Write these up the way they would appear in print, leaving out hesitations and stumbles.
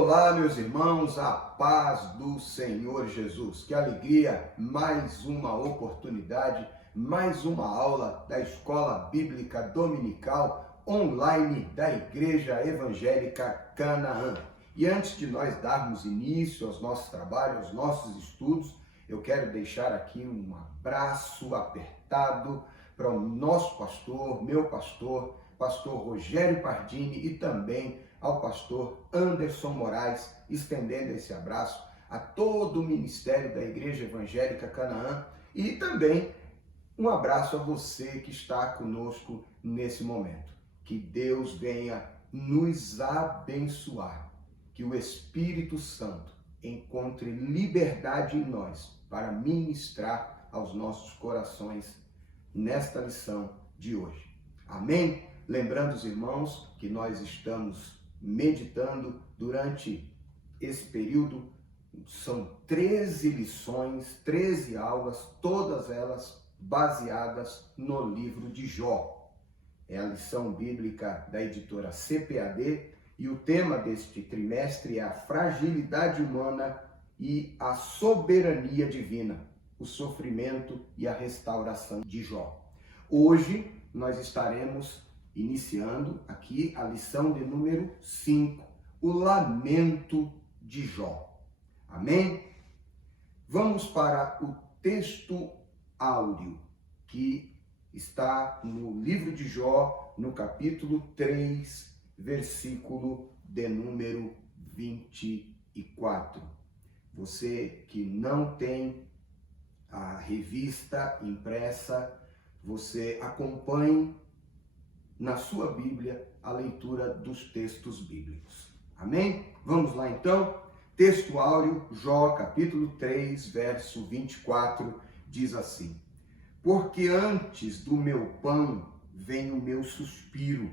Olá, meus irmãos, a paz do Senhor Jesus. Que alegria, mais uma oportunidade, mais uma aula da Escola Bíblica Dominical online da Igreja Evangélica Canaã. E antes de nós darmos início aos nossos trabalhos, aos nossos estudos, eu quero deixar aqui um abraço apertado para o nosso pastor, meu pastor, pastor Rogério Pardini, e também ao pastor Anderson Moraes, estendendo esse abraço a todo o ministério da Igreja Evangélica Canaã e também um abraço a você que está conosco nesse momento. Que Deus venha nos abençoar, que o Espírito Santo encontre liberdade em nós para ministrar aos nossos corações nesta lição de hoje. Amém? Lembrando os irmãos que nós estamos meditando durante esse período, são 13 lições, 13 aulas, todas elas baseadas no livro de Jó. É a lição bíblica da editora CPAD e o tema deste trimestre é a fragilidade humana e a soberania divina, o sofrimento e a restauração de Jó. Hoje nós estaremos iniciando aqui a lição de número 5, o lamento de Jó. Amém? Vamos para o texto áureo, que está no livro de Jó, no capítulo 3, versículo de número 24. Você que não tem a revista impressa, você acompanhe na sua Bíblia a leitura dos textos bíblicos. Amém? Vamos lá então. Texto áureo, Jó, capítulo 3, verso 24, diz assim: Porque antes do meu pão vem o meu suspiro,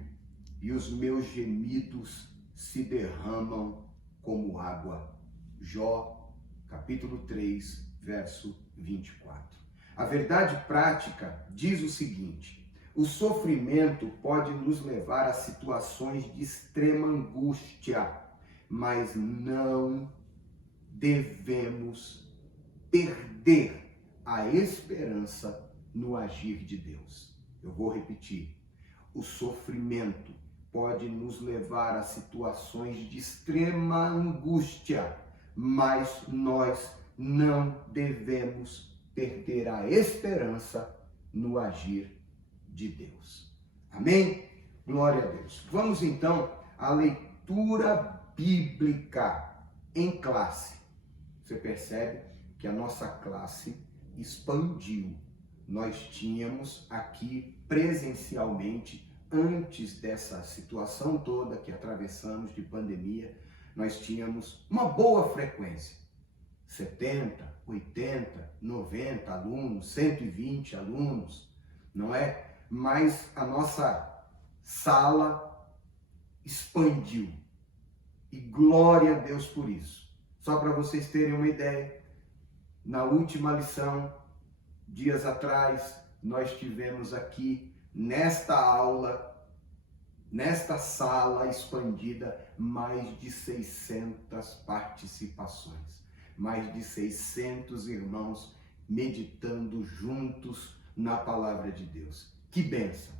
e os meus gemidos se derramam como água. Jó, capítulo 3, verso 24. A verdade prática diz o seguinte: o sofrimento pode nos levar a situações de extrema angústia, mas não devemos perder a esperança no agir de Deus. Eu vou repetir. O sofrimento pode nos levar a situações de extrema angústia, mas nós não devemos perder a esperança no agir de Deus. Amém? Glória a Deus. Vamos então à leitura bíblica em classe. Você percebe que a nossa classe expandiu. Nós tínhamos aqui presencialmente, antes dessa situação toda que atravessamos de pandemia, nós tínhamos uma boa frequência. 70, 80, 90 alunos, 120 alunos, não é? Mas a nossa sala expandiu. E glória a Deus por isso. Só para vocês terem uma ideia, na última lição, dias atrás, nós tivemos aqui, nesta aula, nesta sala expandida, mais de 600 participações. Mais de 600 irmãos meditando juntos na palavra de Deus. Que bênção,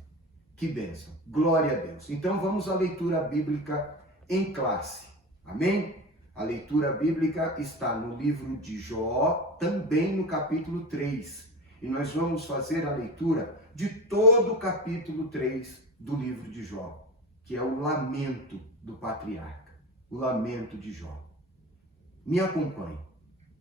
que bênção. Glória a Deus. Então vamos à leitura bíblica em classe. Amém? A leitura bíblica está no livro de Jó, também no capítulo 3. E nós vamos fazer a leitura de todo o capítulo 3 do livro de Jó, que é o lamento do patriarca, o lamento de Jó. Me acompanhe.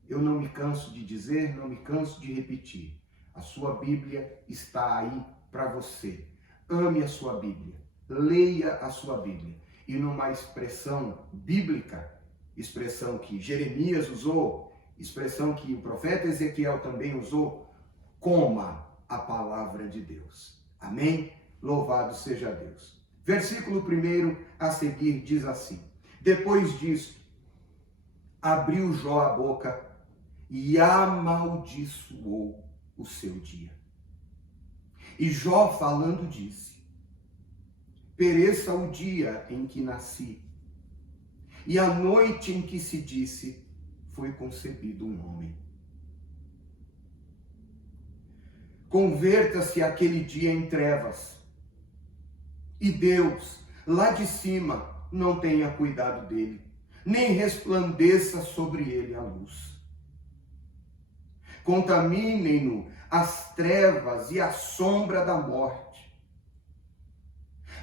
Eu não me canso de dizer, não me canso de repetir. A sua Bíblia está aí para você. Ame a sua Bíblia, leia a sua Bíblia. E numa expressão bíblica, expressão que Jeremias usou, expressão que o profeta Ezequiel também usou, coma a palavra de Deus. Amém? Louvado seja Deus. Versículo 1 a seguir diz assim: Depois disso, abriu Jó a boca e amaldiçoou o seu dia. E Jó, falando, disse: Pereça o dia em que nasci, e a noite em que se disse, foi concebido um homem. Converta-se aquele dia em trevas, e Deus, lá de cima, não tenha cuidado dele, nem resplandeça sobre ele a luz. Contaminem-no as trevas e a sombra da morte.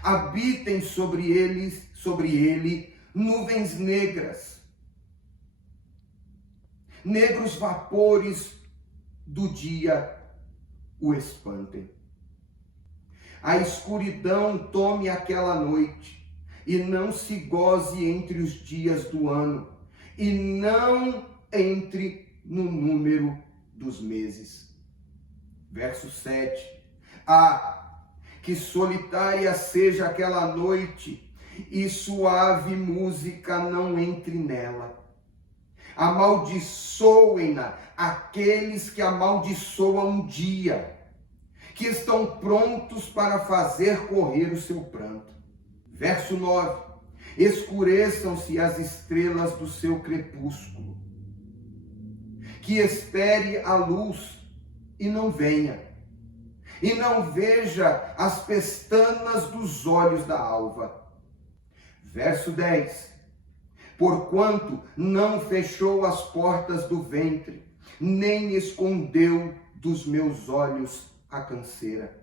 Habitem sobre ele nuvens negras, negros vapores do dia o espantem. A escuridão tome aquela noite, e não se goze entre os dias do ano, e não entre no número dos meses. Verso 7. Que solitária seja aquela noite, e suave música não entre nela. Amaldiçoem-na aqueles que amaldiçoam o dia, que estão prontos para fazer correr o seu pranto. Verso 9. Escureçam-se as estrelas do seu crepúsculo, que espere a luz e não venha, e não veja as pestanas dos olhos da alva. Verso 10. Porquanto não fechou as portas do ventre, nem escondeu dos meus olhos a canseira.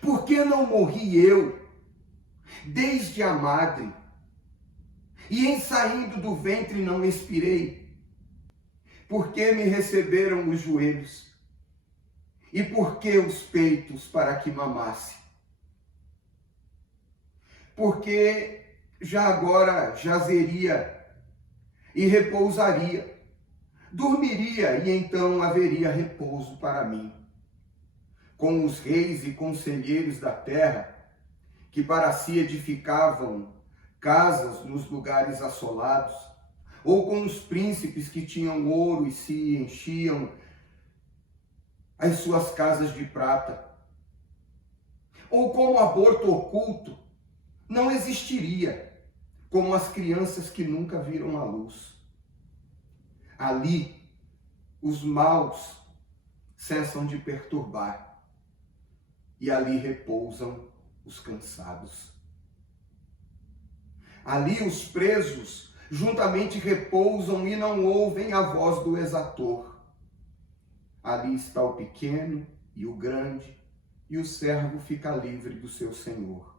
Por que não morri eu, desde a madre, e em saindo do ventre não expirei? Por que me receberam os joelhos? E por que os peitos para que mamasse? Porque já agora jazeria e repousaria, dormiria e então haveria repouso para mim, com os reis e conselheiros da terra, que para si edificavam casas nos lugares assolados, ou com os príncipes que tinham ouro e se enchiam as suas casas de prata, ou como aborto oculto, não existiria, como as crianças que nunca viram a luz. Ali, os maus cessam de perturbar, e ali repousam os cansados. Ali os presos juntamente repousam e não ouvem a voz do exator. Ali está o pequeno e o grande, e o servo fica livre do seu senhor.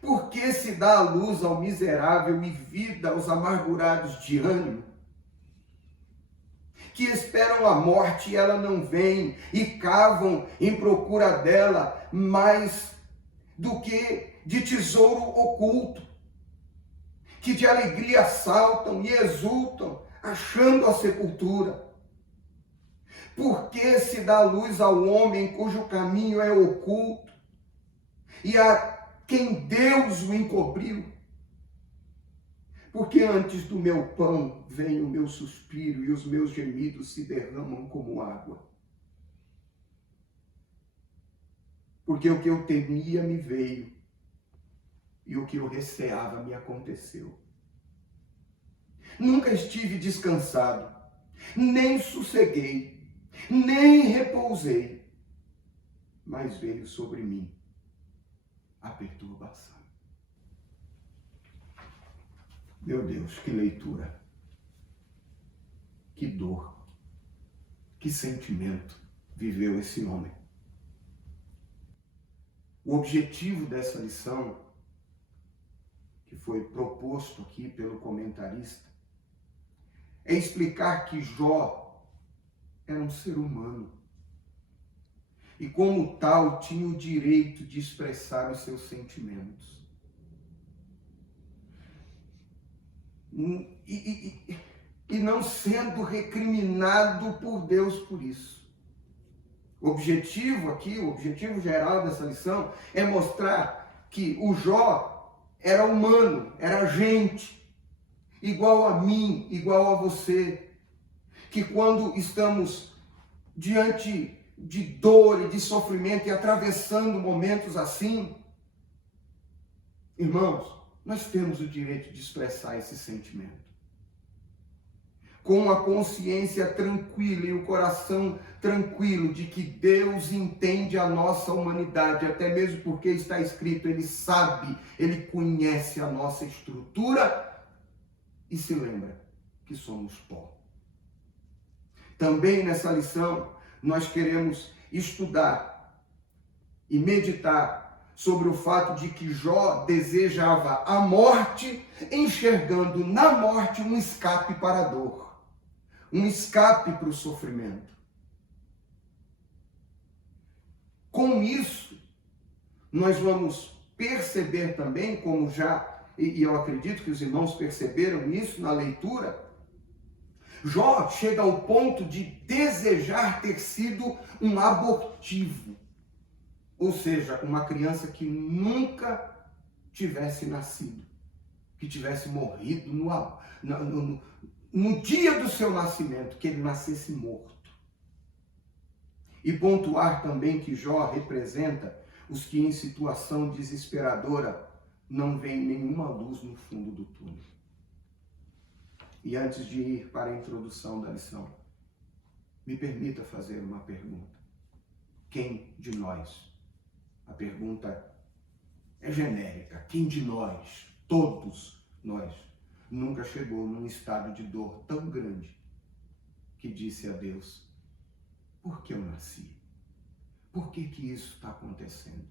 Por que se dá a luz ao miserável e vida aos amargurados de ânimo, que esperam a morte e ela não vem, e cavam em procura dela mais do que de tesouro oculto, que de alegria saltam e exultam, achando a sepultura? Por que se dá luz ao homem cujo caminho é oculto, e a quem Deus o encobriu? Porque antes do meu pão vem o meu suspiro, e os meus gemidos se derramam como água. Porque o que eu temia me veio, e o que eu receava me aconteceu. Nunca estive descansado, nem sosseguei, nem repousei, mas veio sobre mim a perturbação. Meu Deus, que leitura, que dor, que sentimento viveu esse homem. O objetivo dessa lição, que foi proposto aqui pelo comentarista, é explicar que Jó era um ser humano e, como tal, tinha o direito de expressar os seus sentimentos. E não sendo recriminado por Deus por isso. O objetivo aqui, o objetivo geral dessa lição é mostrar que o Jó era humano, era gente, igual a mim, igual a você, que quando estamos diante de dor e de sofrimento e atravessando momentos assim, irmãos, nós temos o direito de expressar esse sentimento. Com a consciência tranquila e o coração tranquilo de que Deus entende a nossa humanidade, até mesmo porque está escrito, Ele sabe, Ele conhece a nossa estrutura e se lembra que somos pó. Também nessa lição, nós queremos estudar e meditar sobre o fato de que Jó desejava a morte, enxergando na morte um escape para a dor, um escape para o sofrimento. Com isso, nós vamos perceber também, como já, e eu acredito que os irmãos perceberam isso na leitura, Jó chega ao ponto de desejar ter sido um abortivo, ou seja, uma criança que nunca tivesse nascido, que tivesse morrido no dia do seu nascimento, que ele nascesse morto. E pontuar também que Jó representa os que em situação desesperadora não veem nenhuma luz no fundo do túnel. E antes de ir para a introdução da lição, me permita fazer uma pergunta. Quem de nós? A pergunta é genérica. Quem de nós, todos nós, nunca chegou num estado de dor tão grande que disse a Deus, por que eu nasci? Por que isso está acontecendo?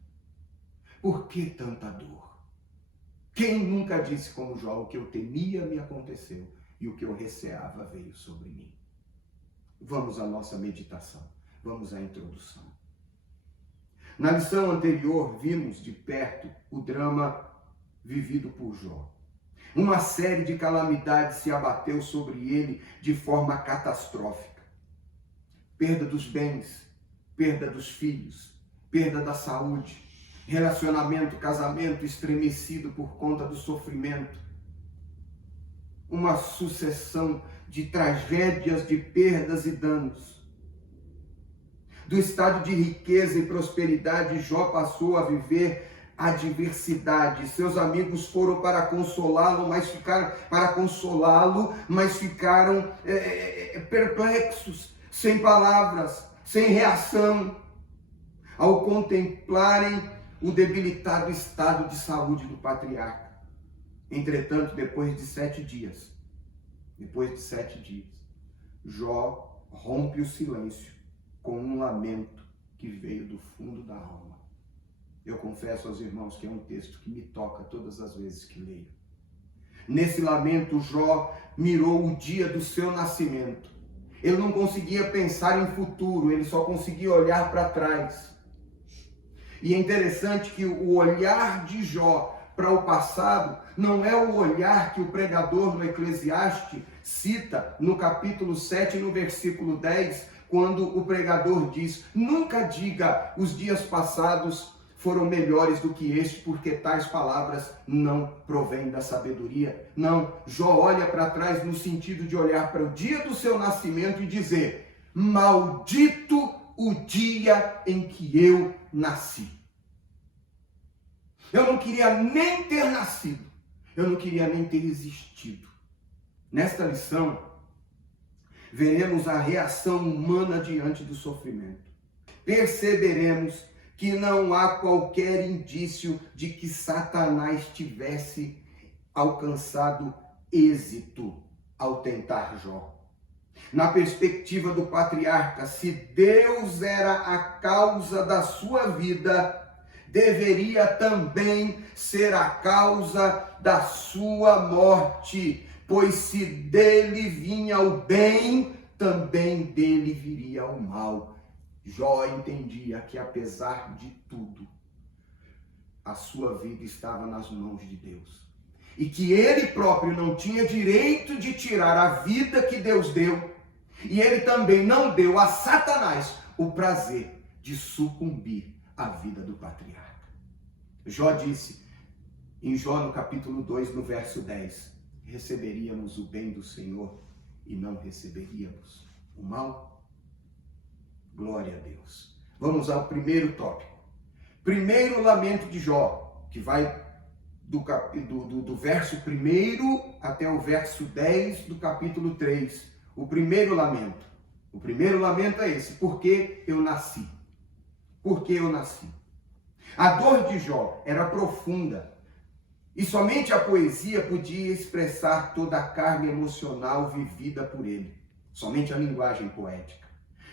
Por que tanta dor? Quem nunca disse como Jó, o que eu temia me aconteceu e o que eu receava veio sobre mim? Vamos à nossa meditação, vamos à introdução. Na lição anterior, vimos de perto o drama vivido por Jó. Uma série de calamidades se abateu sobre ele de forma catastrófica. Perda dos bens, perda dos filhos, perda da saúde, relacionamento, casamento estremecido por conta do sofrimento. Uma sucessão de tragédias, de perdas e danos. Do estado de riqueza e prosperidade, Jó passou a viver adversidade. Seus amigos foram para consolá-lo, mas ficaram perplexos, sem palavras, sem reação, ao contemplarem o debilitado estado de saúde do patriarca. Entretanto, depois de 7 dias, Jó rompe o silêncio com um lamento que veio do fundo da alma. Eu confesso aos irmãos que é um texto que me toca todas as vezes que leio. Nesse lamento, Jó mirou o dia do seu nascimento. Ele não conseguia pensar em futuro, ele só conseguia olhar para trás. E é interessante que o olhar de Jó para o passado não é o olhar que o pregador no Eclesiastes cita no capítulo 7, no versículo 10, quando o pregador diz, nunca diga os dias passados foram melhores do que este, porque tais palavras não provêm da sabedoria. Não, Jó olha para trás no sentido de olhar para o dia do seu nascimento e dizer, maldito o dia em que eu nasci. Eu não queria nem ter nascido, eu não queria nem ter existido. Nesta lição, veremos a reação humana diante do sofrimento. Perceberemos que não há qualquer indício de que Satanás tivesse alcançado êxito ao tentar Jó. Na perspectiva do patriarca, se Deus era a causa da sua vida, deveria também ser a causa da sua morte, pois se dele vinha o bem, também dele viria o mal. Jó entendia que, apesar de tudo, a sua vida estava nas mãos de Deus. E que ele próprio não tinha direito de tirar a vida que Deus deu. E ele também não deu a Satanás o prazer de sucumbir à vida do patriarca. Jó disse, em Jó no capítulo 2, no verso 10, receberíamos o bem do Senhor e não receberíamos o mal? Glória a Deus. Vamos ao primeiro tópico. Primeiro lamento de Jó, que vai do verso 1 até o verso 10 do capítulo 3. O primeiro lamento. O primeiro lamento é esse: por que eu nasci? Por que eu nasci? A dor de Jó era profunda e somente a poesia podia expressar toda a carga emocional vivida por ele. Somente a linguagem poética.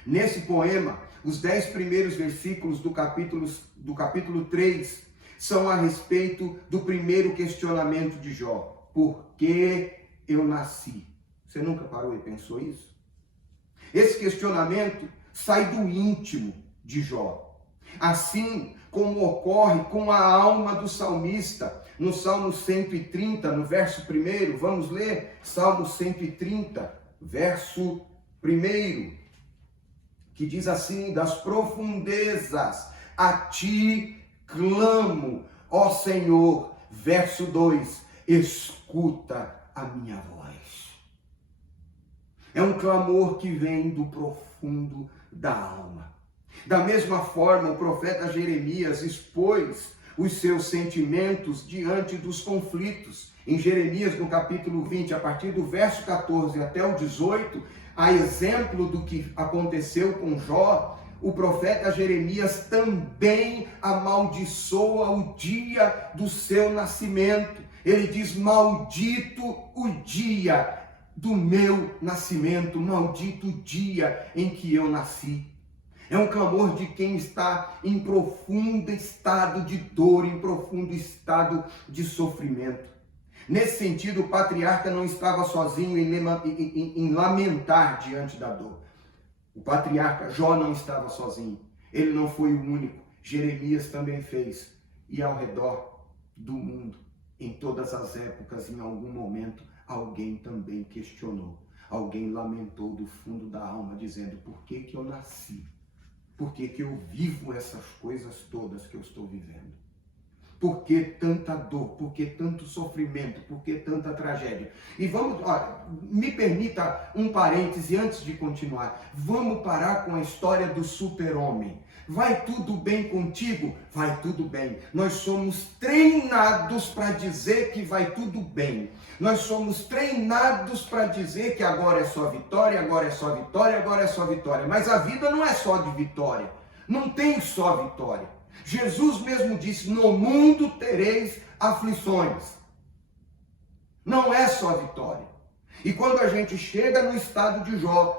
Nesse poema, os 10 primeiros versículos do capítulo 3 são a respeito do primeiro questionamento de Jó. Por que eu nasci? Você nunca parou e pensou isso? Esse questionamento sai do íntimo de Jó. Assim como ocorre com a alma do salmista. No Salmo 130, no verso 1, vamos ler Salmo 130, verso 1, que diz assim: das profundezas a ti clamo, ó Senhor. Verso 2, escuta a minha voz. É um clamor que vem do profundo da alma. Da mesma forma, o profeta Jeremias expôs os seus sentimentos diante dos conflitos. Em Jeremias, no capítulo 20, a partir do verso 14 até o 18, a exemplo do que aconteceu com Jó, o profeta Jeremias também amaldiçoa o dia do seu nascimento. Ele diz: maldito o dia do meu nascimento, maldito o dia em que eu nasci. É um clamor de quem está em profundo estado de dor, em profundo estado de sofrimento. Nesse sentido, o patriarca não estava sozinho em lamentar diante da dor. O patriarca Jó não estava sozinho. Ele não foi o único. Jeremias também fez. E ao redor do mundo, em todas as épocas, em algum momento, alguém também questionou. Alguém lamentou do fundo da alma, dizendo: por que eu nasci? Por que eu vivo essas coisas todas que eu estou vivendo? Por que tanta dor? Por que tanto sofrimento? Por que tanta tragédia? E vamos, me permita um parêntese antes de continuar. Vamos parar com a história do super-homem. Vai tudo bem contigo? Vai tudo bem. Nós somos treinados para dizer que vai tudo bem. Nós somos treinados para dizer que agora é só vitória, agora é só vitória, agora é só vitória. Mas a vida não é só de vitória. Não tem só vitória. Jesus mesmo disse: no mundo tereis aflições. Não é só vitória. E quando a gente chega no estado de Jó,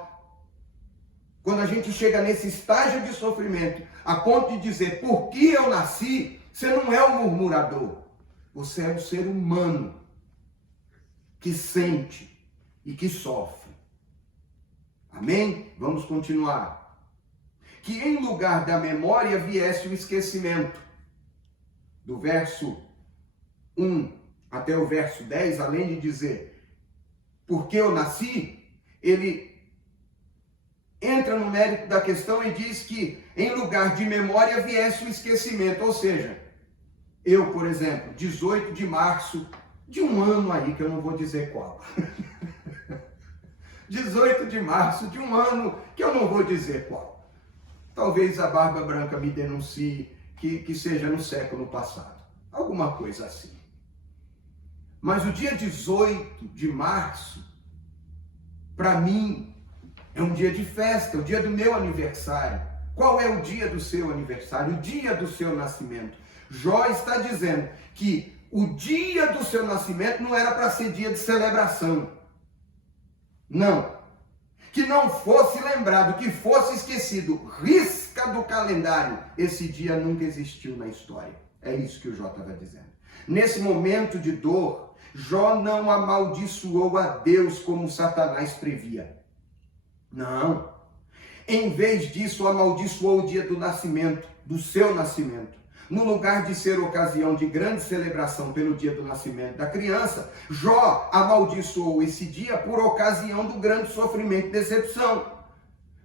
quando a gente chega nesse estágio de sofrimento, a ponto de dizer: por que eu nasci? Você não é um murmurador. Você é um ser humano que sente e que sofre. Amém? Vamos continuar. Que em lugar da memória viesse o esquecimento. Do verso 1 até o verso 10, além de dizer: por que eu nasci? Ele entra no mérito da questão e diz que em lugar de memória viesse o esquecimento. Ou seja, eu, por exemplo, 18 de março de um ano aí, que eu não vou dizer qual. 18 de março de um ano que eu não vou dizer qual. Talvez a barba branca me denuncie que seja no século passado. Alguma coisa assim. Mas o dia 18 de março, para mim, é um dia de festa, o dia do meu aniversário. Qual é o dia do seu aniversário? O dia do seu nascimento. Jó está dizendo que o dia do seu nascimento não era para ser dia de celebração. Não. Que não fosse lembrado, que fosse esquecido. Risca do calendário. Esse dia nunca existiu na história. É isso que o Jó estava dizendo. Nesse momento de dor, Jó não amaldiçoou a Deus como Satanás previa. Não. Em vez disso, amaldiçoou o dia do nascimento, do seu nascimento. No lugar de ser ocasião de grande celebração pelo dia do nascimento da criança, Jó amaldiçoou esse dia por ocasião do grande sofrimento e decepção.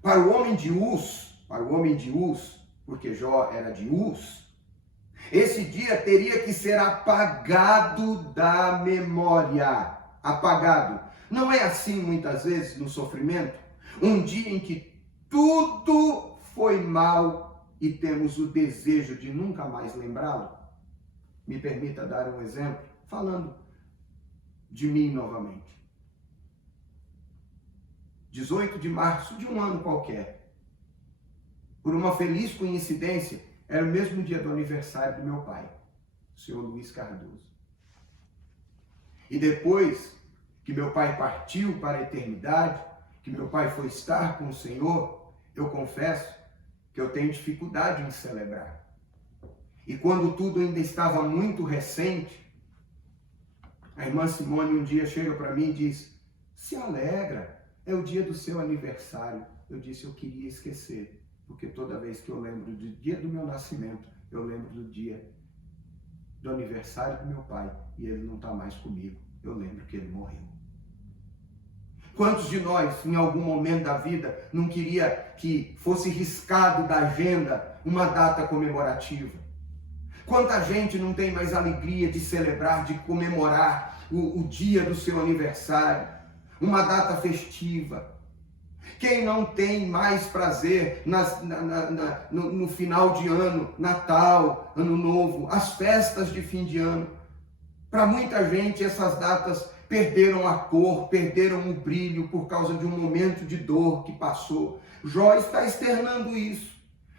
Para o homem de Uz, porque Jó era de Uz, esse dia teria que ser apagado da memória. Apagado. Não é assim muitas vezes no sofrimento? Um dia em que tudo foi mal e temos o desejo de nunca mais lembrá-lo? Me permita dar um exemplo, falando de mim novamente. 18 de março de um ano qualquer, por uma feliz coincidência, era o mesmo dia do aniversário do meu pai, o senhor Luiz Cardoso. E depois que meu pai partiu para a eternidade, que meu pai foi estar com o Senhor, eu confesso que eu tenho dificuldade em celebrar. E quando tudo ainda estava muito recente, a irmã Simone um dia chega para mim e diz: se alegra, é o dia do seu aniversário. Eu disse: eu queria esquecer, porque toda vez que eu lembro do dia do meu nascimento, eu lembro do dia do aniversário do meu pai, e ele não está mais comigo. Eu lembro que ele morreu. Quantos de nós, em algum momento da vida, não queria que fosse riscado da agenda uma data comemorativa? Quanta gente não tem mais alegria de celebrar, de comemorar o dia do seu aniversário, uma data festiva? Quem não tem mais prazer no final de ano, Natal, Ano Novo, as festas de fim de ano? Para muita gente, essas datas perderam a cor, perderam o brilho por causa de um momento de dor que passou. Jó está externando isso.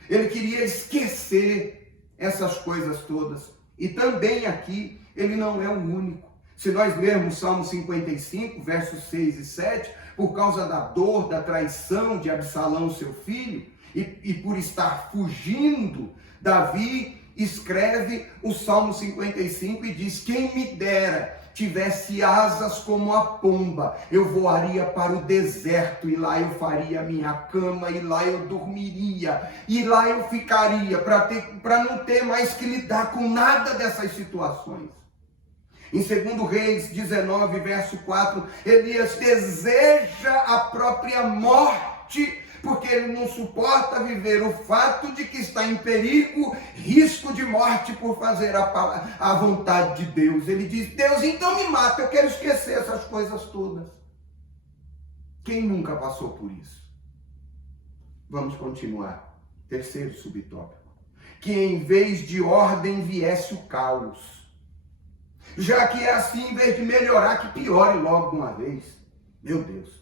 Ele queria esquecer essas coisas todas. E também aqui, ele não é o único. Se nós lermos Salmo 55, versos 6 e 7, por causa da dor, da traição de Absalão, seu filho, e por estar fugindo, Davi escreve o Salmo 55 e diz: quem me dera tivesse asas como a pomba, eu voaria para o deserto, e lá eu faria a minha cama, e lá eu dormiria, e lá eu ficaria, para não ter mais que lidar com nada dessas situações. Em 2 Reis 19, verso 4, Elias deseja a própria morte, porque ele não suporta viver o fato de que está em perigo, risco de morte por fazer a vontade de Deus. Ele diz: Deus, então me mata, eu quero esquecer essas coisas todas. Quem nunca passou por isso? Vamos continuar. Terceiro subtópico. Que em vez de ordem viesse o caos. Já que é assim, em vez de melhorar, que piore logo de uma vez. Meu Deus.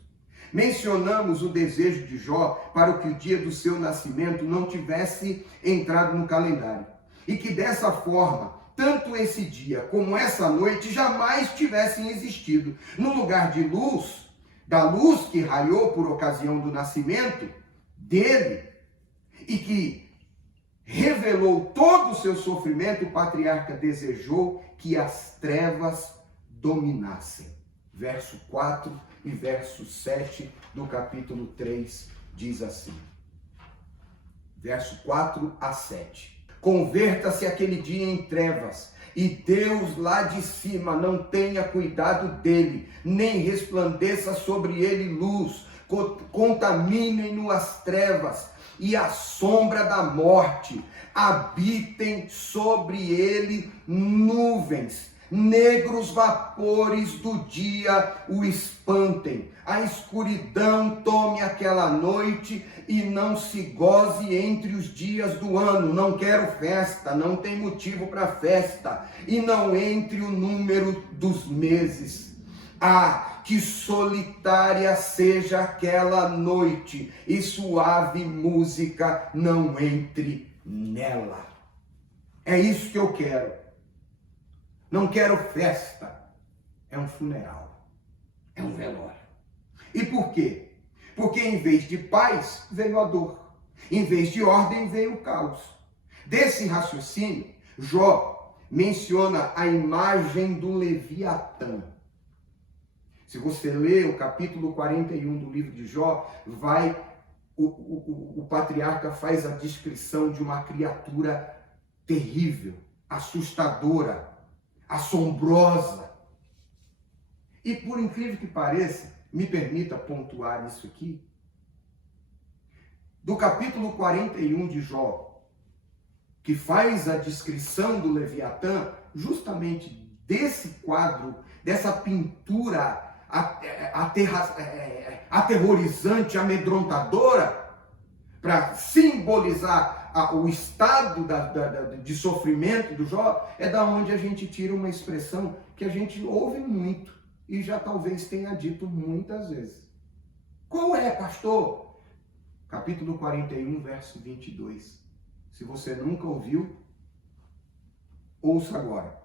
Mencionamos o desejo de Jó para que o dia do seu nascimento não tivesse entrado no calendário. E que dessa forma, tanto esse dia como essa noite jamais tivessem existido. No lugar de luz, da luz que raiou por ocasião do nascimento dele, e que revelou todo o seu sofrimento, o patriarca desejou que as trevas dominassem. Verso 4 e verso 7 do capítulo 3 diz assim. Verso 4 a 7. Converta-se aquele dia em trevas, e Deus lá de cima não tenha cuidado dele, nem resplandeça sobre ele luz, contaminem-no as trevas, e a sombra da morte, habitem sobre ele nuvens, negros vapores do dia o espantem, a escuridão tome aquela noite e não se goze entre os dias do ano. Não quero festa, não tem motivo para festa, e não entre o número dos meses. Ah, que solitária seja aquela noite, e suave música não entre nela. É isso que eu quero. Não quero festa. É um funeral. É um velório. E por quê? Porque em vez de paz, veio a dor. Em vez de ordem, veio o caos. Desse raciocínio, Jó menciona a imagem do Leviatã. Se você ler o capítulo 41 do livro de Jó, o patriarca faz a descrição de uma criatura terrível, assustadora, assombrosa. E por incrível que pareça, me permita pontuar isso aqui, do capítulo 41 de Jó, que faz a descrição do Leviatã, justamente desse quadro, dessa pintura aterrorizante, amedrontadora, para simbolizar o estado de sofrimento do Jó, é da onde a gente tira uma expressão que a gente ouve muito e já talvez tenha dito muitas vezes. Qual é, pastor? Capítulo 41, verso 22. Se você nunca ouviu, ouça agora.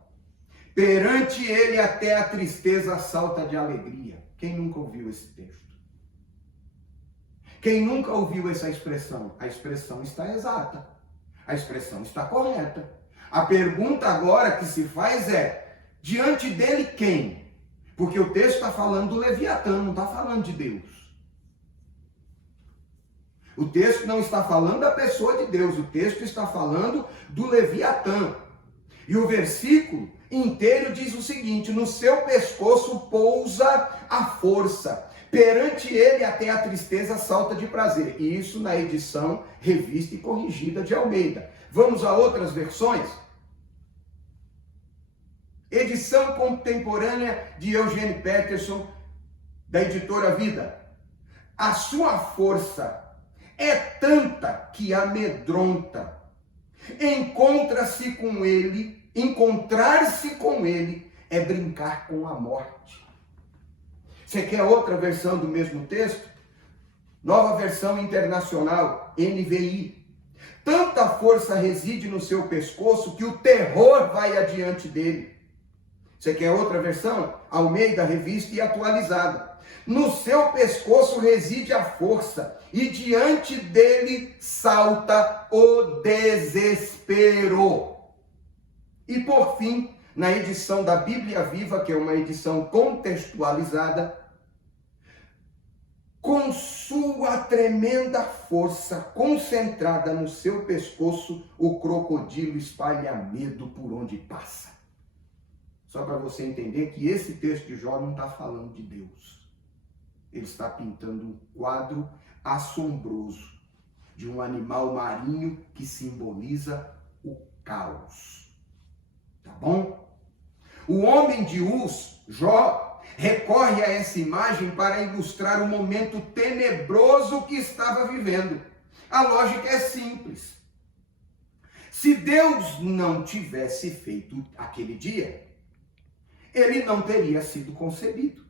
Perante ele até a tristeza salta de alegria. Quem nunca ouviu esse texto? Quem nunca ouviu essa expressão? A expressão está exata. A expressão está correta. A pergunta agora que se faz é, diante dele quem? Porque o texto está falando do Leviatã, não está falando de Deus. O texto não está falando da pessoa de Deus, o texto está falando do Leviatã. E o versículo inteiro diz o seguinte: no seu pescoço pousa a força, perante ele até a tristeza salta de prazer. E isso na edição revista e corrigida de Almeida. Vamos a outras versões? Edição contemporânea de Eugene Peterson, da editora Vida. A sua força é tanta que amedronta. Encontrar-se com ele é brincar com a morte. Você quer outra versão do mesmo texto? Nova versão internacional, NVI. Tanta força reside no seu pescoço que o terror vai adiante dele. Você quer outra versão? Almeida, revista e atualizada. No seu pescoço reside a força, e diante dele salta o desespero. E por fim, na edição da Bíblia Viva, que é uma edição contextualizada, com sua tremenda força concentrada no seu pescoço, o crocodilo espalha medo por onde passa. Só para você entender que esse texto de Jó não está falando de Deus. Ele está pintando um quadro assombroso de um animal marinho que simboliza o caos. Tá bom? O homem de Uz, Jó, recorre a essa imagem para ilustrar o momento tenebroso que estava vivendo. A lógica é simples. Se Deus não tivesse feito aquele dia, ele não teria sido concebido.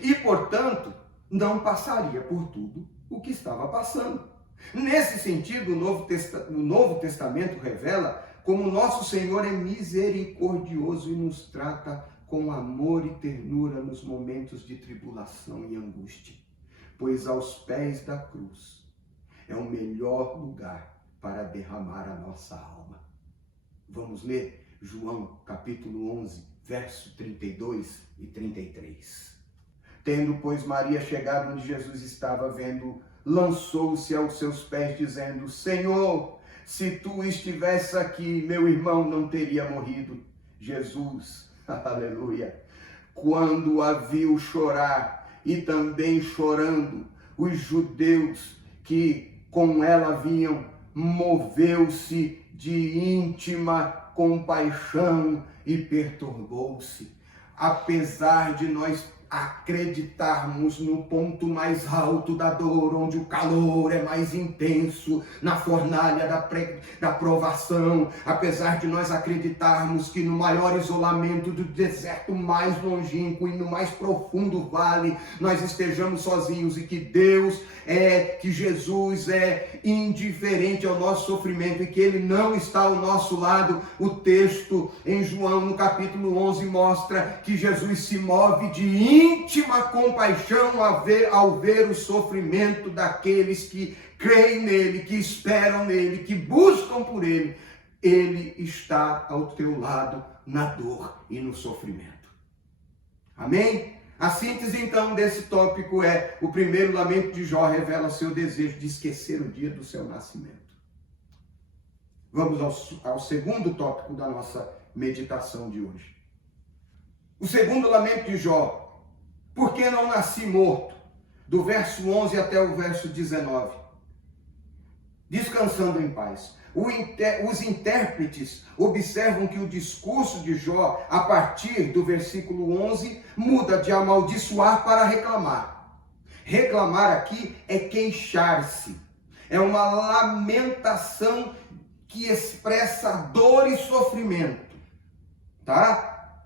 E, portanto, não passaria por tudo o que estava passando. Nesse sentido, o Novo Testamento revela como nosso Senhor é misericordioso e nos trata com amor e ternura nos momentos de tribulação e angústia. Pois aos pés da cruz é o melhor lugar para derramar a nossa alma. Vamos ler João capítulo 11, verso 32 e 33. Tendo, pois, Maria chegado onde Jesus estava, vendo, lançou-se aos seus pés, dizendo: Senhor, se tu estivesse aqui, meu irmão não teria morrido. Jesus, aleluia, quando a viu chorar e também chorando, os judeus que com ela vinham, moveu-se de íntima compaixão e perturbou-se. Apesar de nós acreditarmos no ponto mais alto da dor, onde o calor é mais intenso, na fornalha da provação, apesar de nós acreditarmos que no maior isolamento do deserto mais longínquo e no mais profundo vale, nós estejamos sozinhos e que Jesus é indiferente ao nosso sofrimento e que ele não está ao nosso lado, o texto em João, no capítulo 11, mostra que Jesus se move de íntima compaixão ao ver o sofrimento daqueles que creem nele, que esperam nele, que buscam por ele. Ele está ao teu lado na dor e no sofrimento. Amém? A síntese, então, desse tópico é: o primeiro lamento de Jó revela seu desejo de esquecer o dia do seu nascimento. Vamos ao segundo tópico da nossa meditação de hoje. O segundo lamento de Jó: por que não nasci morto? Do verso 11 até o verso 19. Descansando em paz. Os intérpretes observam que o discurso de Jó, a partir do versículo 11, muda de amaldiçoar para reclamar. Reclamar aqui é queixar-se. É uma lamentação que expressa dor e sofrimento, tá?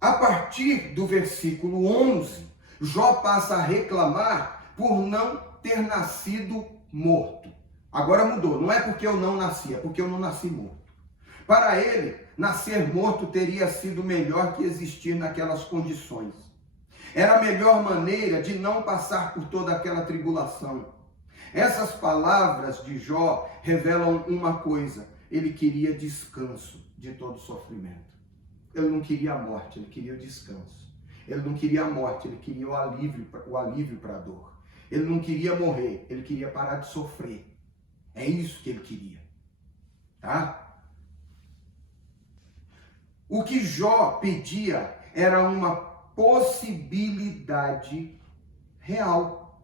A partir do versículo 11, Jó passa a reclamar por não ter nascido morto. Agora mudou, não é porque eu não nasci, é porque eu não nasci morto. Para ele, nascer morto teria sido melhor que existir naquelas condições. Era a melhor maneira de não passar por toda aquela tribulação. Essas palavras de Jó revelam uma coisa: ele queria descanso de todo sofrimento. Ele não queria a morte, ele queria o descanso. Ele não queria a morte, ele queria o alívio para a dor. Ele não queria morrer, ele queria parar de sofrer. É isso que ele queria, tá? O que Jó pedia era uma possibilidade real,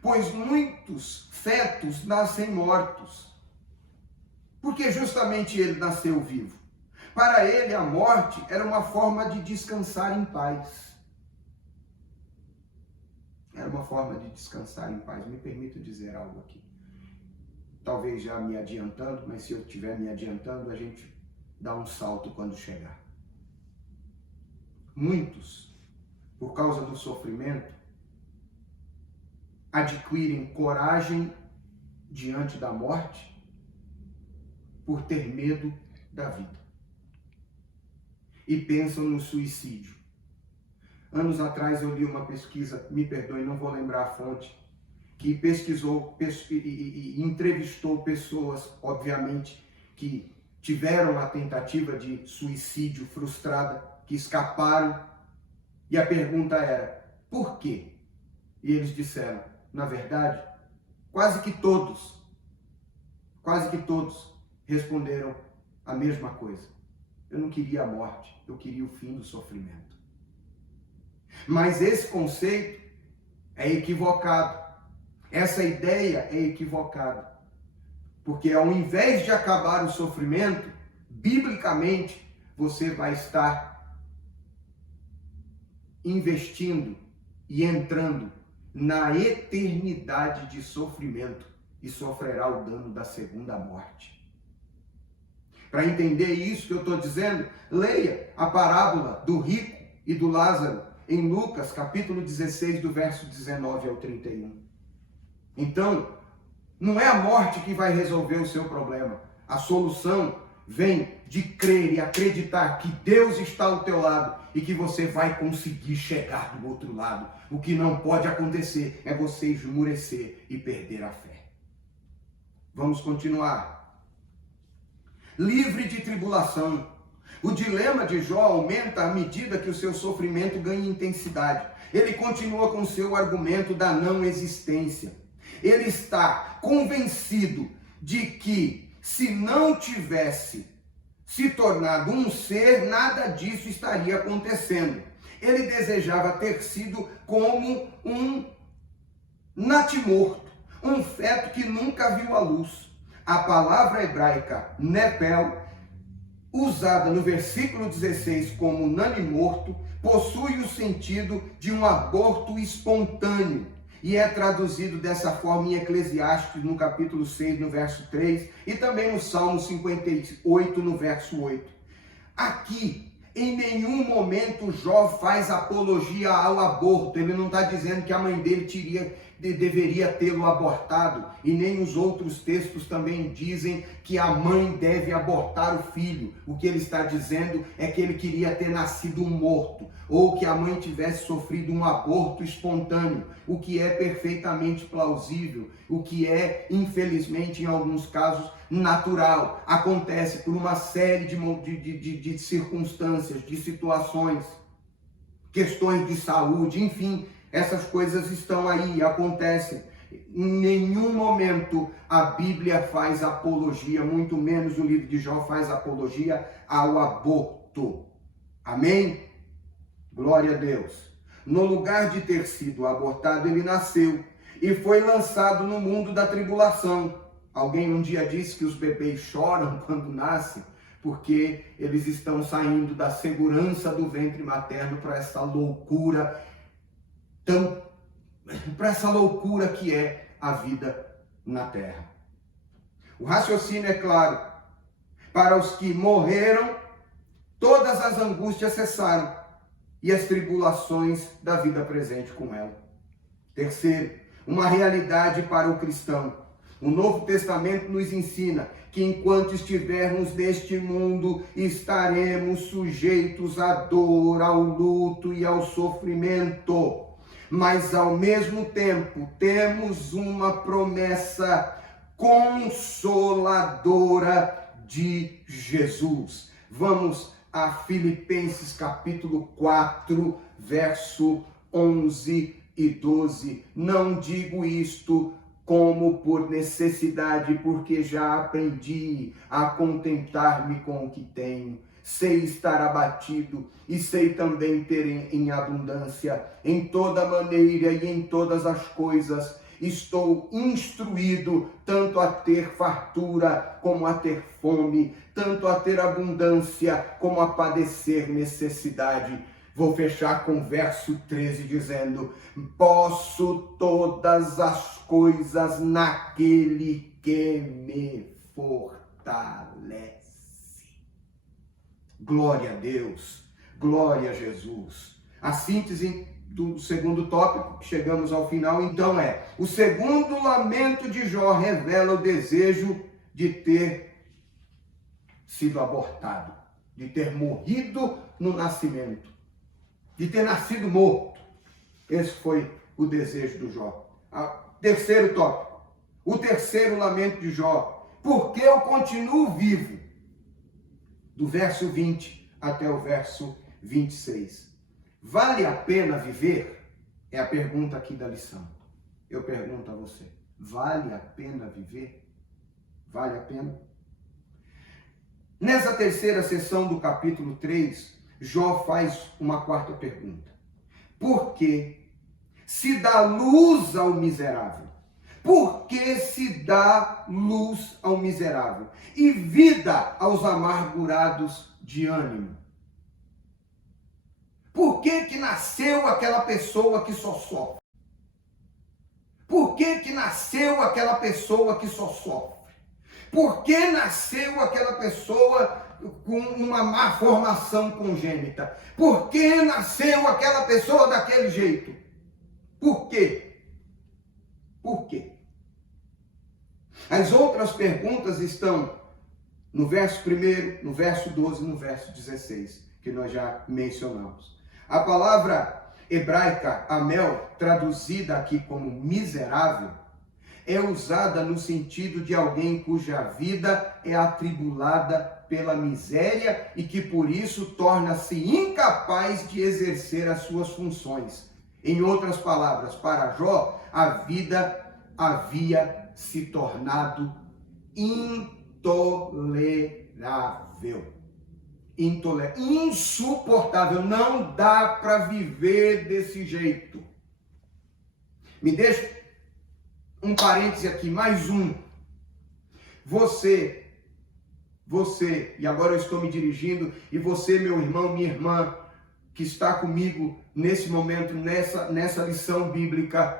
pois muitos fetos nascem mortos, porque justamente ele nasceu vivo. Para ele, a morte era uma forma de descansar em paz. Era uma forma de descansar em paz. Me permito dizer algo aqui. Talvez já me adiantando, mas se eu estiver me adiantando, a gente dá um salto quando chegar. Muitos, por causa do sofrimento, adquirem coragem diante da morte por ter medo da vida. E pensam no suicídio. Anos atrás eu li uma pesquisa, me perdoe, não vou lembrar a fonte, que pesquisou e entrevistou pessoas, obviamente, que tiveram a tentativa de suicídio frustrada, que escaparam, e a pergunta era, por quê? E eles disseram, na verdade, quase que todos responderam a mesma coisa. Eu não queria a morte, eu queria o fim do sofrimento. Mas esse conceito é equivocado. Essa ideia é equivocada. Porque ao invés de acabar o sofrimento, biblicamente, você vai estar investindo e entrando na eternidade de sofrimento e sofrerá o dano da segunda morte. Para entender isso que eu estou dizendo, leia a parábola do rico e do Lázaro em Lucas, capítulo 16, do verso 19 ao 31. Então, não é a morte que vai resolver o seu problema. A solução vem de crer e acreditar que Deus está ao teu lado e que você vai conseguir chegar do outro lado. O que não pode acontecer é você esmurecer e perder a fé. Vamos continuar. Livre de tribulação. O dilema de Jó aumenta à medida que o seu sofrimento ganha intensidade. Ele continua com o seu argumento da não existência. Ele está convencido de que se não tivesse se tornado um ser, nada disso estaria acontecendo. Ele desejava ter sido como um natimorto, um feto que nunca viu a luz. A palavra hebraica nepel, usada no versículo 16 como nanimorto, possui o sentido de um aborto espontâneo e é traduzido dessa forma em Eclesiastes, no capítulo 6, no verso 3, e também no Salmo 58, no verso 8. Aqui, em nenhum momento Jó faz apologia ao aborto. Ele não está dizendo que a mãe dele deveria tê-lo abortado, e nem os outros textos também dizem que a mãe deve abortar o filho. O que ele está dizendo é que ele queria ter nascido morto, ou que a mãe tivesse sofrido um aborto espontâneo, o que é perfeitamente plausível, o que é, infelizmente, em alguns casos, natural. Acontece por uma série de circunstâncias, de situações, questões de saúde, enfim. Essas coisas estão aí, acontecem. Em nenhum momento a Bíblia faz apologia, muito menos o livro de Jó faz apologia ao aborto. Amém? Glória a Deus. No lugar de ter sido abortado, ele nasceu e foi lançado no mundo da tribulação. Alguém um dia disse que os bebês choram quando nascem, porque eles estão saindo da segurança do ventre materno para essa loucura que é a vida na terra. O raciocínio é claro. Para os que morreram, todas as angústias cessaram e as tribulações da vida presente com ela. Terceiro, uma realidade para o cristão. O Novo Testamento nos ensina que enquanto estivermos neste mundo, estaremos sujeitos à dor, ao luto e ao sofrimento. Mas ao mesmo tempo, temos uma promessa consoladora de Jesus. Vamos a Filipenses capítulo 4, verso 11 e 12. Não digo isto como por necessidade, porque já aprendi a contentar-me com o que tenho. Sei estar abatido e sei também ter em abundância. Em toda maneira e em todas as coisas estou instruído tanto a ter fartura como a ter fome, tanto a ter abundância como a padecer necessidade. Vou fechar com o verso 13 dizendo: posso todas as coisas naquele que me fortalece. Glória a Deus, glória a Jesus. A síntese do segundo tópico, chegamos ao final, então o segundo lamento de Jó revela o desejo de ter sido abortado, de ter morrido no nascimento, de ter nascido morto. Esse foi o desejo do Jó. Terceiro tópico, o terceiro lamento de Jó: por que eu continuo vivo? Do verso 20 até o verso 26. Vale a pena viver? É a pergunta aqui da lição. Eu pergunto a você: vale a pena viver? Vale a pena? Nessa terceira sessão do capítulo 3, Jó faz uma quarta pergunta. Por que se dá luz ao miserável? Por que se dá luz ao miserável e vida aos amargurados de ânimo? Por que nasceu aquela pessoa que só sofre? Por que nasceu aquela pessoa que só sofre? Por que nasceu aquela pessoa com uma má formação congênita? Por que nasceu aquela pessoa daquele jeito? Por quê? Por quê? As outras perguntas estão no verso 1, no verso 12 e no verso 16, que nós já mencionamos. A palavra hebraica amel, traduzida aqui como miserável, é usada no sentido de alguém cuja vida é atribulada pela miséria e que por isso torna-se incapaz de exercer as suas funções. Em outras palavras, para Jó, a vida havia se tornado intolerável. Insuportável. Não dá para viver desse jeito. Me deixa um parêntese aqui, mais um. Você, e agora eu estou me dirigindo, e você, meu irmão, minha irmã, que está comigo nesse momento, nessa lição bíblica,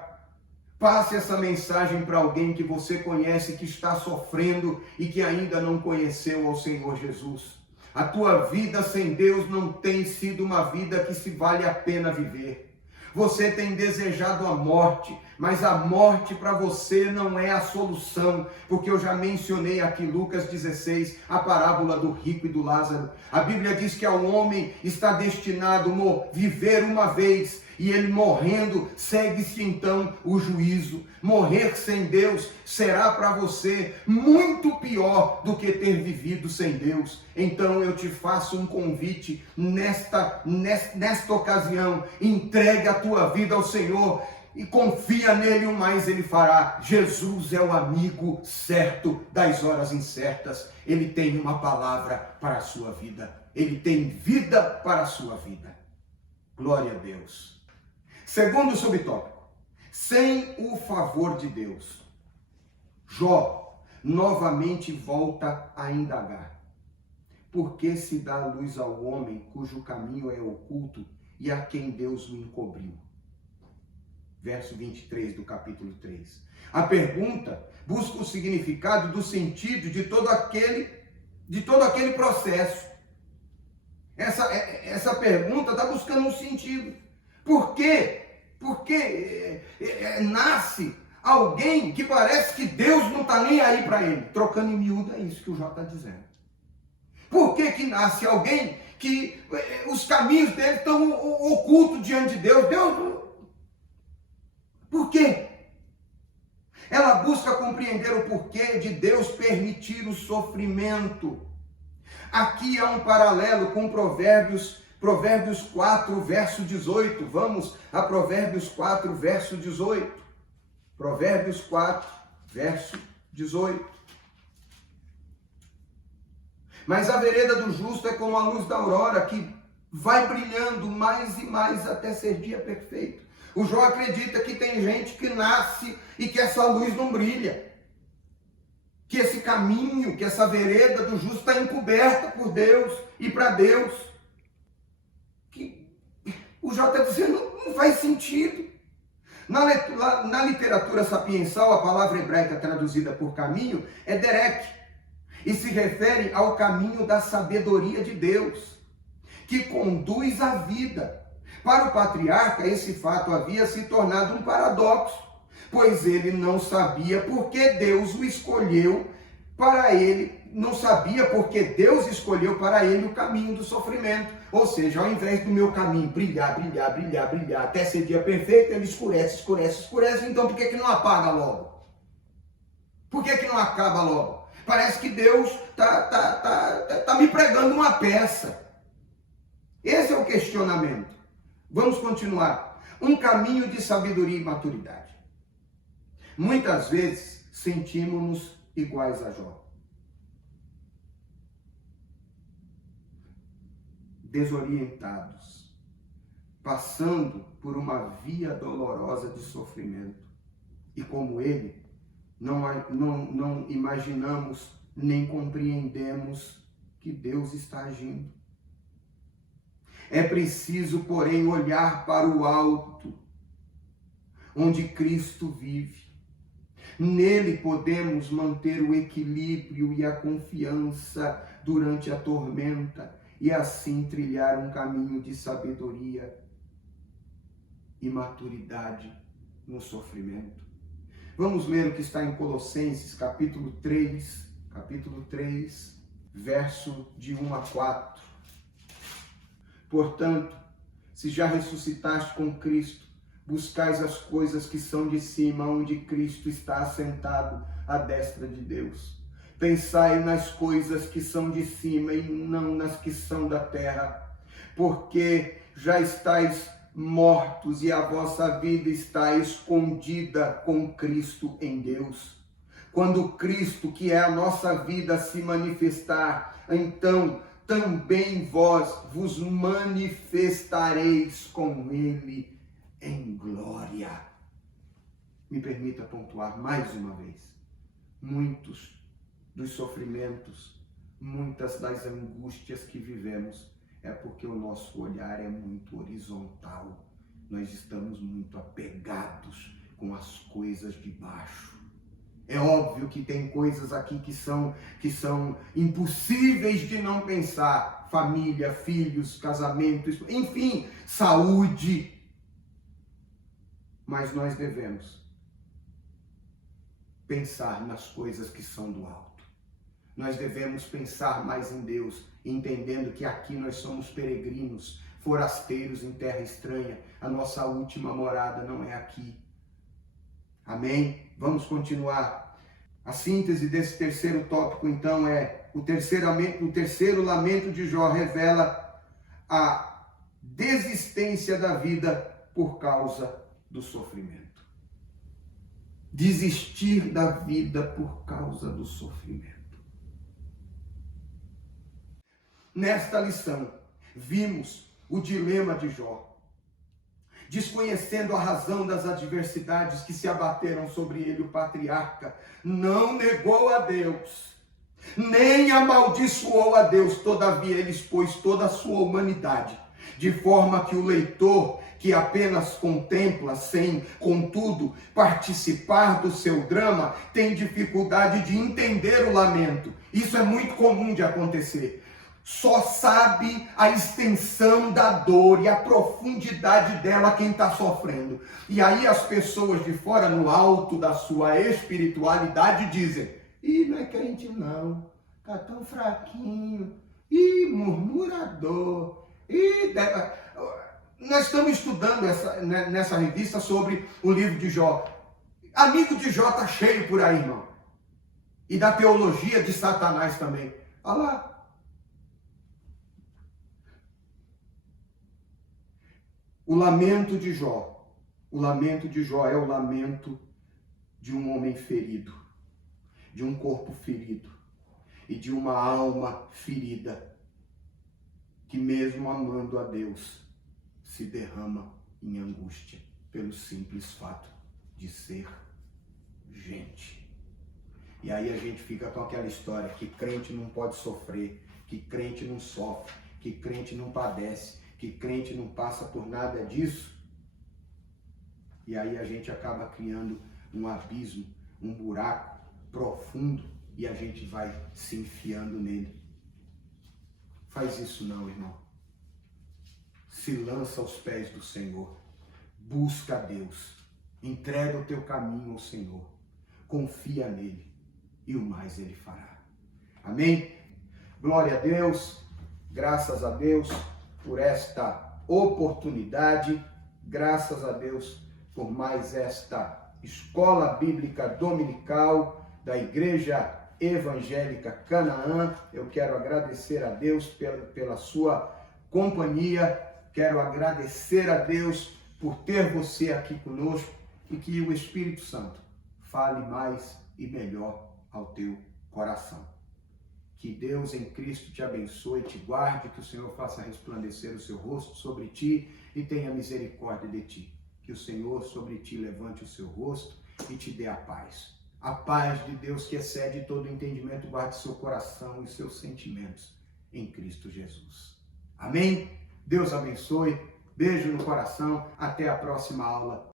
passe essa mensagem para alguém que você conhece, que está sofrendo e que ainda não conheceu ao Senhor Jesus. A tua vida sem Deus não tem sido uma vida que se vale a pena viver. Você tem desejado a morte, mas a morte para você não é a solução, porque eu já mencionei aqui Lucas 16, a parábola do rico e do Lázaro. A Bíblia diz que ao homem está destinado viver uma vez, e ele morrendo, segue-se então o juízo. Morrer sem Deus será para você muito pior do que ter vivido sem Deus. Então eu te faço um convite nesta ocasião: entregue a tua vida ao Senhor e confia nele, o mais ele fará. Jesus é o amigo certo das horas incertas. Ele tem uma palavra para a sua vida. Ele tem vida para a sua vida. Glória a Deus. Segundo subtópico: sem o favor de Deus. Jó novamente volta a indagar. Por que se dá luz ao homem cujo caminho é oculto e a quem Deus o encobriu? verso 23 do capítulo 3. A pergunta busca o significado do sentido de todo aquele processo. Essa pergunta está buscando um sentido. Por quê? Porque nasce alguém que parece que Deus não está nem aí para ele. Trocando em miúdo, é isso que o Jó está dizendo. Por que nasce alguém que os caminhos dele estão ocultos diante de Deus? Por quê? Ela busca compreender o porquê de Deus permitir o sofrimento. Aqui há um paralelo com Provérbios 4, verso 18. Vamos a Provérbios 4, verso 18. Provérbios 4, verso 18. Mas a vereda do justo é como a luz da aurora, que vai brilhando mais e mais até ser dia perfeito. O Jó acredita que tem gente que nasce e que essa luz não brilha. Que esse caminho, que essa vereda do justo está encoberta por Deus e para Deus. Que o Jó está dizendo, não faz sentido. Na literatura sapiensal, a palavra hebraica traduzida por caminho é derek, e se refere ao caminho da sabedoria de Deus, que conduz à vida. Para o patriarca, esse fato havia se tornado um paradoxo, pois ele não sabia por que Deus o escolheu para ele, não sabia porque Deus escolheu para ele o caminho do sofrimento. Ou seja, ao invés do meu caminho brilhar, até ser dia perfeito, ele escurece, então por que não apaga logo? Por que não acaba logo? Parece que Deus tá me pregando uma peça. Esse é o questionamento. Vamos continuar. Um caminho de sabedoria e maturidade. Muitas vezes sentimos-nos iguais a Jó. Desorientados, passando por uma via dolorosa de sofrimento. E como ele, não imaginamos nem compreendemos que Deus está agindo. É preciso, porém, olhar para o alto, onde Cristo vive. Nele podemos manter o equilíbrio e a confiança durante a tormenta e assim trilhar um caminho de sabedoria e maturidade no sofrimento. Vamos ler o que está em Colossenses, capítulo 3, verso de 1 a 4. Portanto, se já ressuscitaste com Cristo, buscais as coisas que são de cima, onde Cristo está assentado à destra de Deus. Pensai nas coisas que são de cima e não nas que são da terra, porque já estáis mortos e a vossa vida está escondida com Cristo em Deus. Quando Cristo, que é a nossa vida, se manifestar, então também vós vos manifestareis com Ele em glória. Me permita pontuar mais uma vez. Muitos dos sofrimentos, muitas das angústias que vivemos, é porque o nosso olhar é muito horizontal. Nós estamos muito apegados com as coisas de baixo. É óbvio que tem coisas aqui que são impossíveis de não pensar. Família, filhos, casamento, enfim, saúde. Mas nós devemos pensar nas coisas que são do alto. Nós devemos pensar mais em Deus, entendendo que aqui nós somos peregrinos, forasteiros em terra estranha. A nossa última morada não é aqui. Amém? Vamos continuar. A síntese desse terceiro tópico, então, é o terceiro lamento de Jó revela a desistência da vida por causa do sofrimento. Desistir da vida por causa do sofrimento. Nesta lição, vimos o dilema de Jó. Desconhecendo a razão das adversidades que se abateram sobre ele, o patriarca não negou a Deus, nem amaldiçoou a Deus. Todavia, ele expôs toda a sua humanidade, de forma que o leitor que apenas contempla sem, contudo, participar do seu drama, tem dificuldade de entender o lamento. Isso é muito comum de acontecer. Só sabe a extensão da dor e a profundidade dela quem está sofrendo. E aí as pessoas de fora, no alto da sua espiritualidade, dizem: ih, não é crente não, tá tão fraquinho, ih, murmurador, ih... Nós estamos estudando nessa revista sobre o livro de Jó. Amigo de Jó está cheio por aí, irmão. E da teologia de Satanás também. Olha lá. O lamento de Jó. O lamento de Jó é o lamento de um homem ferido, de um corpo ferido e de uma alma ferida, que mesmo amando a Deus, se derrama em angústia pelo simples fato de ser gente. E aí a gente fica com aquela história que crente não pode sofrer, que crente não sofre, que crente não padece, que crente não passa por nada disso. E aí a gente acaba criando um abismo, um buraco profundo, e a gente vai se enfiando nele. Faz isso não, irmão. Se lança aos pés do Senhor. Busca a Deus. Entrega o teu caminho ao Senhor. Confia nele. E o mais ele fará. Amém? Glória a Deus. Graças a Deus por esta oportunidade. Graças a Deus por mais esta escola bíblica dominical da Igreja Evangélica Canaã. Eu quero agradecer a Deus pela sua companhia. Quero agradecer a Deus por ter você aqui conosco e que o Espírito Santo fale mais e melhor ao teu coração. Que Deus em Cristo te abençoe, te guarde, que o Senhor faça resplandecer o seu rosto sobre ti e tenha misericórdia de ti. Que o Senhor sobre ti levante o seu rosto e te dê a paz. A paz de Deus que excede todo entendimento, guarde seu coração e seus sentimentos em Cristo Jesus. Amém? Deus abençoe. Beijo no coração. Até a próxima aula.